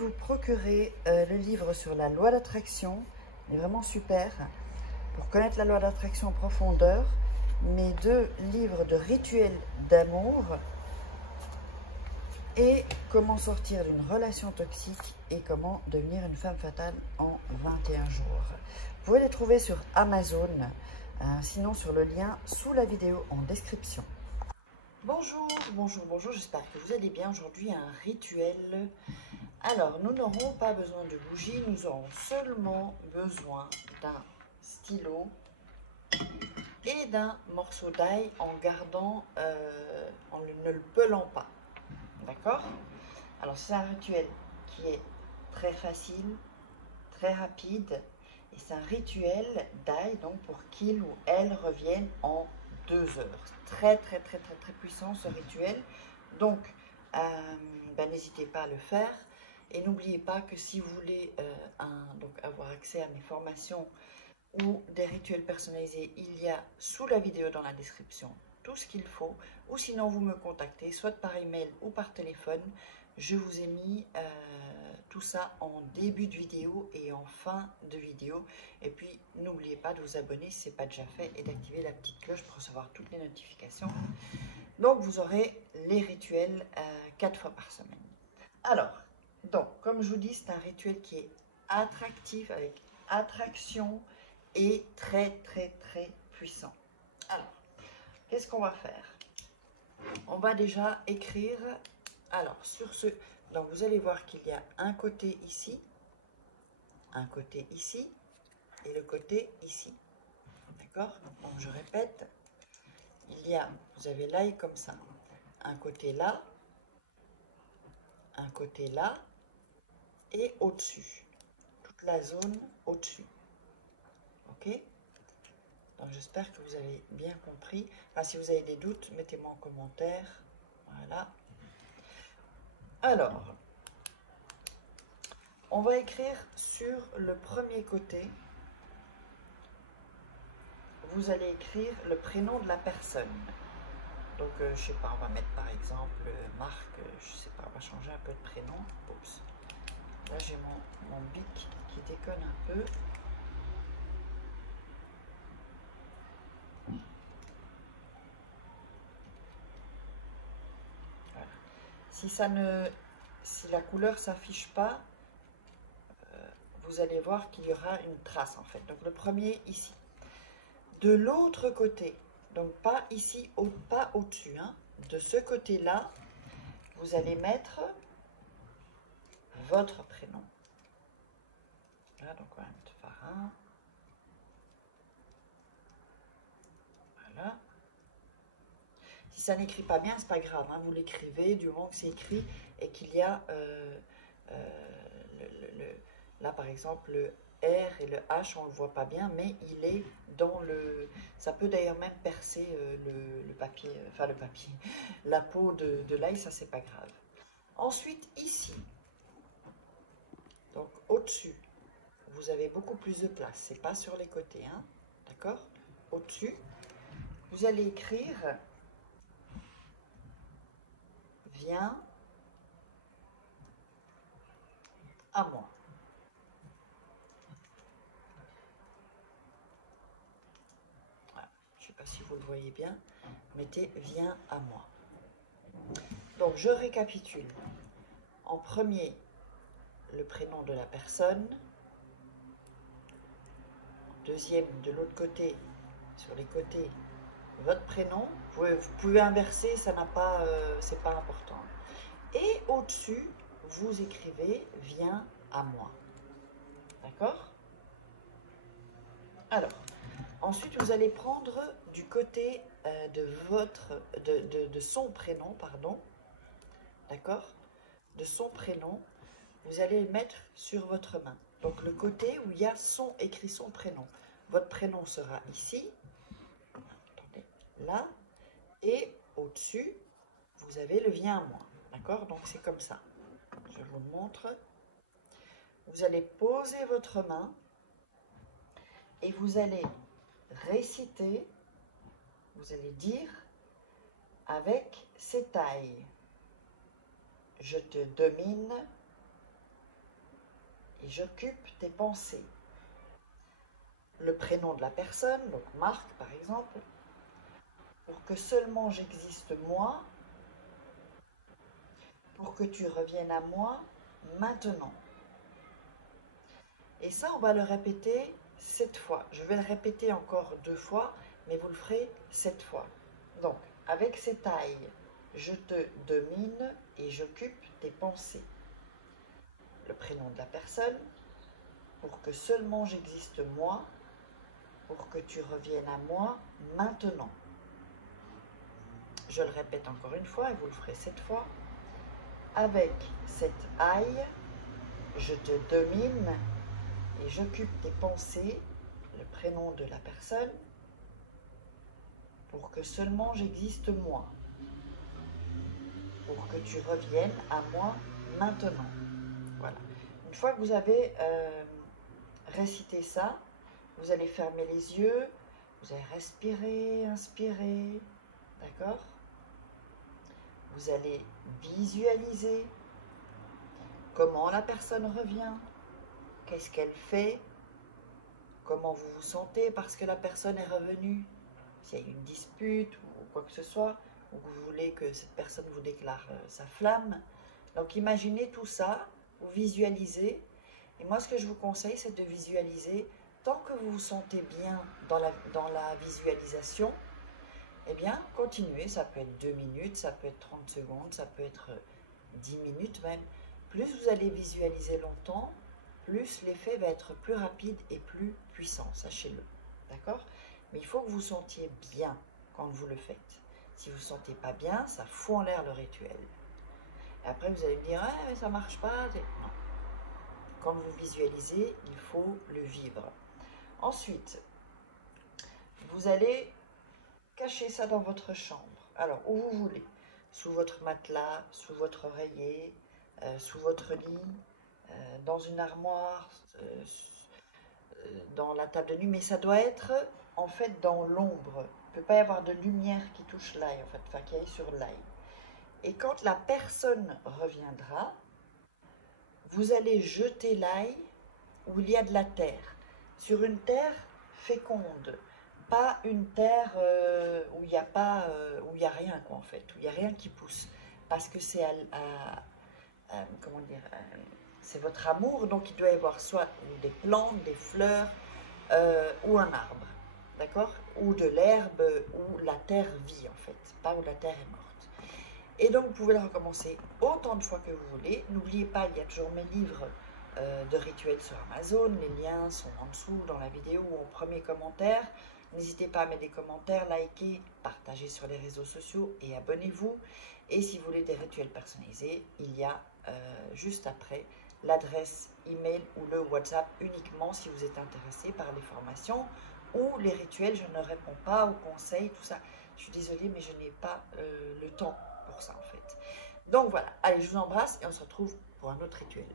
vous procurer le livre sur la loi d'attraction. Il est vraiment super pour connaître la loi d'attraction en profondeur. Mes 2 livres de rituels d'amour et comment sortir d'une relation toxique et comment devenir une femme fatale en 21 jours. Vous pouvez les trouver sur Amazon, sinon sur le lien sous la vidéo en description. Bonjour, j'espère que vous allez bien. Aujourd'hui, un rituel. Alors, nous n'aurons pas besoin de bougies, nous aurons seulement besoin d'un stylo et d'un morceau d'ail en gardant, en ne le pelant pas. D'accord? Alors, c'est un rituel qui est très facile, très rapide, et c'est un rituel d'ail, donc pour qu'il ou elle revienne en 2 heures. Très puissant ce rituel. Donc, n'hésitez pas à le faire. Et n'oubliez pas que si vous voulez avoir accès à mes formations ou des rituels personnalisés, il y a sous la vidéo dans la description tout ce qu'il faut. Ou sinon, vous me contactez, soit par email ou par téléphone. Je vous ai mis tout ça en début de vidéo et en fin de vidéo. Et puis, n'oubliez pas de vous abonner si ce n'est pas déjà fait et d'activer la petite cloche pour recevoir toutes les notifications. Donc, vous aurez les rituels 4 fois par semaine. Alors, donc, comme je vous dis, c'est un rituel qui est attractif, avec attraction et très puissant. Alors, qu'est-ce qu'on va faire? On va déjà écrire, alors, sur ce, donc vous allez voir qu'il y a un côté ici et le côté ici. D'accord? Donc, je répète, vous avez l'ail comme ça, un côté là, et au-dessus, toute la zone au-dessus. Ok? Donc j'espère que vous avez bien compris. Enfin, si vous avez des doutes, mettez-moi en commentaire. Voilà. Alors, on va écrire sur le premier côté. Vous allez écrire le prénom de la personne. Donc, je sais pas, on va mettre par exemple Marc, je sais pas, on va changer un peu de prénom. Oups. Là, j'ai mon bic qui déconne un peu. Voilà. Si la couleur s'affiche pas, vous allez voir qu'il y aura une trace en fait. Donc, le premier ici. De l'autre côté, donc pas ici, pas au-dessus, hein, de ce côté-là, vous allez mettre votre prénom. Là, donc on va mettre Farin. Voilà. Si ça n'écrit pas bien, c'est pas grave, hein, vous l'écrivez du moment que c'est écrit et qu'il y a là par exemple le R et le H, on ne le voit pas bien, mais il est dans le... Ça peut d'ailleurs même percer le papier, enfin le papier, la peau de l'ail, ça c'est pas grave. Ensuite ici, donc au-dessus, vous avez beaucoup plus de place, c'est pas sur les côtés, hein, d'accord? Au-dessus, vous allez écrire « Viens à moi ». Voilà. Je ne sais pas si vous le voyez bien, mettez « Viens à moi ». Donc, je récapitule. En premier, le prénom de la personne. Deuxième, de l'autre côté, sur les côtés, votre prénom. Vous pouvez inverser, ça n'a pas, c'est pas important. Et au-dessus, vous écrivez « Viens à moi ». D'accord? Alors, ensuite, vous allez prendre du côté de son prénom, pardon. D'accord? De son prénom, vous allez le mettre sur votre main. Donc, le côté où il y a écrit son prénom. Votre prénom sera ici, attendez, là, et au-dessus, vous avez le « Viens à moi ». D'accord? Donc, c'est comme ça. Je vous le montre. Vous allez poser votre main et vous allez réciter, vous allez dire avec ces tailles: je te domine, et j'occupe tes pensées. Le prénom de la personne, donc Marc par exemple, pour que seulement j'existe moi, pour que tu reviennes à moi maintenant. Et ça, on va le répéter 7 fois. Je vais le répéter encore 2 fois, mais vous le ferez 7 fois. Donc, avec ces tailles, je te domine et j'occupe tes pensées. Le prénom de la personne, pour que seulement j'existe moi, pour que tu reviennes à moi maintenant. Je le répète encore une fois et vous le ferez 7 fois. Avec cette aille, je te domine et j'occupe tes pensées, le prénom de la personne, pour que seulement j'existe moi, pour que tu reviennes à moi maintenant. Voilà. Une fois que vous avez récité ça, vous allez fermer les yeux, vous allez respirer, inspirer, d'accord? Vous allez visualiser comment la personne revient, qu'est-ce qu'elle fait, comment vous vous sentez parce que la personne est revenue, s'il y a eu une dispute ou quoi que ce soit, ou que vous voulez que cette personne vous déclare sa flamme. Donc imaginez tout ça, vous visualisez, et moi ce que je vous conseille c'est de visualiser, tant que vous vous sentez bien dans la visualisation, eh bien continuez, ça peut être 2 minutes, ça peut être 30 secondes, ça peut être 10 minutes même. Plus vous allez visualiser longtemps, plus l'effet va être plus rapide et plus puissant, sachez-le, d'accord? Mais il faut que vous sentiez bien quand vous le faites. Si vous ne sentez pas bien, ça fout en l'air le rituel. Et après, vous allez me dire, ah, mais ça ne marche pas. Non. Quand vous visualisez, il faut le vivre. Ensuite, vous allez cacher ça dans votre chambre. Alors, où vous voulez. Sous votre matelas, sous votre oreiller, sous votre lit, dans une armoire, dans la table de nuit, mais ça doit être en fait dans l'ombre. Il ne peut pas y avoir de lumière qui touche l'ail, en fait, enfin qui aille sur l'ail. Et quand la personne reviendra, vous allez jeter l'ail où il y a de la terre, sur une terre féconde, pas une terre où il n'y a pas, où il y a rien quoi en fait, où il n'y a rien qui pousse, parce que c'est comment dire, c'est votre amour, donc il doit y avoir soit des plantes, des fleurs ou un arbre, d'accord, ou de l'herbe où la terre vit en fait, pas où la terre est morte. Et donc vous pouvez le recommencer autant de fois que vous voulez. N'oubliez pas, il y a toujours mes livres de rituels sur Amazon, les liens sont en dessous dans la vidéo ou en premier commentaire. N'hésitez pas à mettre des commentaires, liker, partager sur les réseaux sociaux et abonnez-vous. Et si vous voulez des rituels personnalisés, il y a juste après l'adresse email ou le WhatsApp uniquement si vous êtes intéressé par les formations ou les rituels. Je ne réponds pas aux conseils, tout ça. Je suis désolée, mais je n'ai pas le temps pour ça en fait. Donc voilà, allez, je vous embrasse et on se retrouve pour un autre rituel.